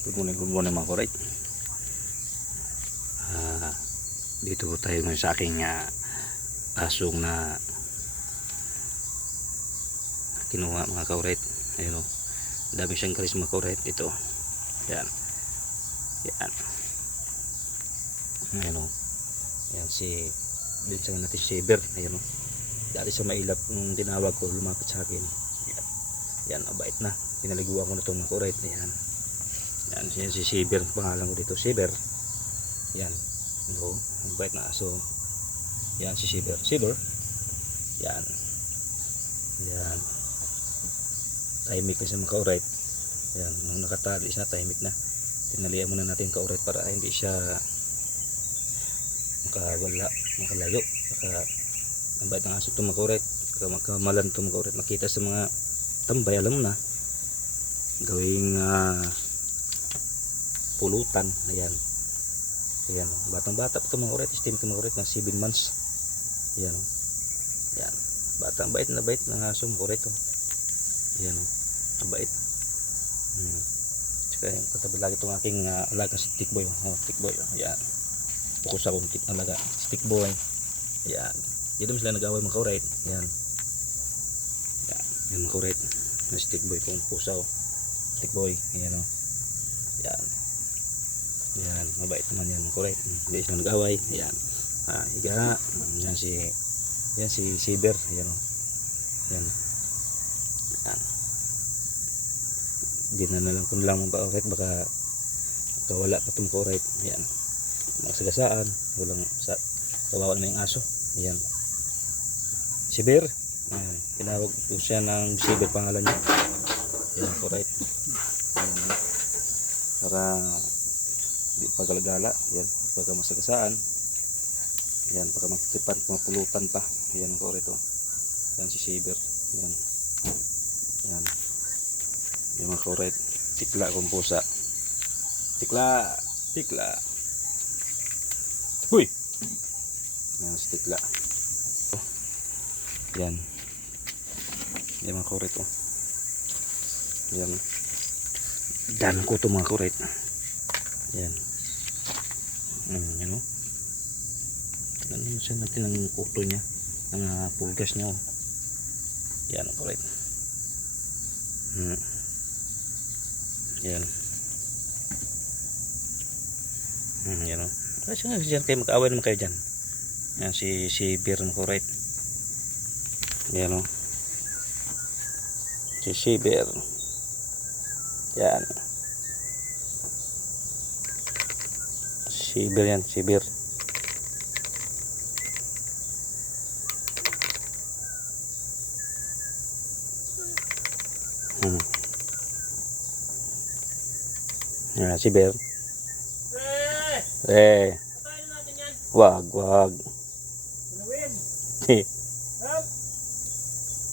Good morning mga kurait. Dito tayo ngayon sa aking asong na kinuha mga kurait. Ayun o, dami siyang karis mga kurait. Ito, yan, yan, ayun o, yan si binsang natin si Saber. Ayun o, dati sa mailap nung tinawag ko, lumapit sa akin. Yan, yan, mabait na, pinaliguan ko na itong mga kurait. Yan, yan si Saber, pangalan ko dito, Saber. Yan, no, mabait na aso. Yan si Saber, Saber. Yan, yan, tahimik na siya mga kaurait. Yan, nung nakatali siya, tahimik na. Tinalian muna natin kaurait para hindi siya makawala, makalayo. Mabait ng aso itong mga kaurait. Makamalan itong mga kaurait, makita sa mga tambay, alam mo na, gawing pulutan. Ayan, ayan, batang bata pa ito mga kurait, steam ito mga kurait, na 7 months. Ayan, ayan, batang bait na bait ng aso mga kurait. Ayan, mabait. Tsaka yung katabi lagi itong aking alaga si Tikboy. Tikboy, ayan, pukus akong alaga si Tikboy. Ayan, dito sila nag-away mga kurait. Ayan, ayan, yung mga kurait na si Tikboy kung pusaw Tikboy. Ayan o, ayan, yan, mabait naman yan mga kurait. Hindi sila nag-away. Yan, higa. Yan si Saber. Yan o, yan, yan, hindi na lang kung lang mga kurait, baka kawala pa itong kurait. Yan, mga sagasaan, walang kawawa na yung aso. Yan, Saber. Yan, tinawag po siya ng Saber, pangalan niya. Yan kurait, para di pagalagala. Yan, pagka masagasaan, yan, pagka magtipan, mapulutan pa. Yan ko rito. Yan si Saber. Yan, yan, yung mga kurait. Tikla kong pusa. Tikla, tikla, huy, yan si tikla. Yan, yan mga kurait. Yan, dami ko ito mga kurait. Yan, yan o, tignan siya natin ang kuto niya, ang pulgas niya o. Yan o kurait. Yan, yan o. Kasi nga dyan kayo, mag-away naman kayo dyan. Yan si Saber mga kurait. Yan o, si Saber. Yan, Saber yan, Saber. Yan, Saber. Patayin natin yan. Wag. Ilawin. Hop.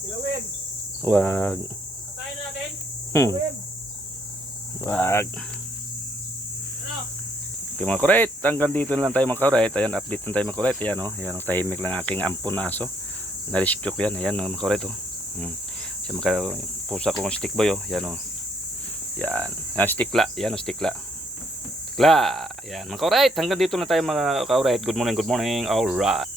Ilawin. Wag. Patayin natin. Hmm. Ilawin. Wag. Ano? Okay mga kurait, hanggang dito lang tayo mga kurait. Ayan, update na tayo mga kurait. Ayan o, ayan o, tahimik lang aking ampon na aso. Narisiktok yan, ayan o mga kurait o. Siya pusa ko ng stick boy o. Ayan o. Yan, stikla. Yan o, stikla. Stikla. Ayan mga kurait, hanggang dito na tayo mga kurait. Good morning, good morning. Alright.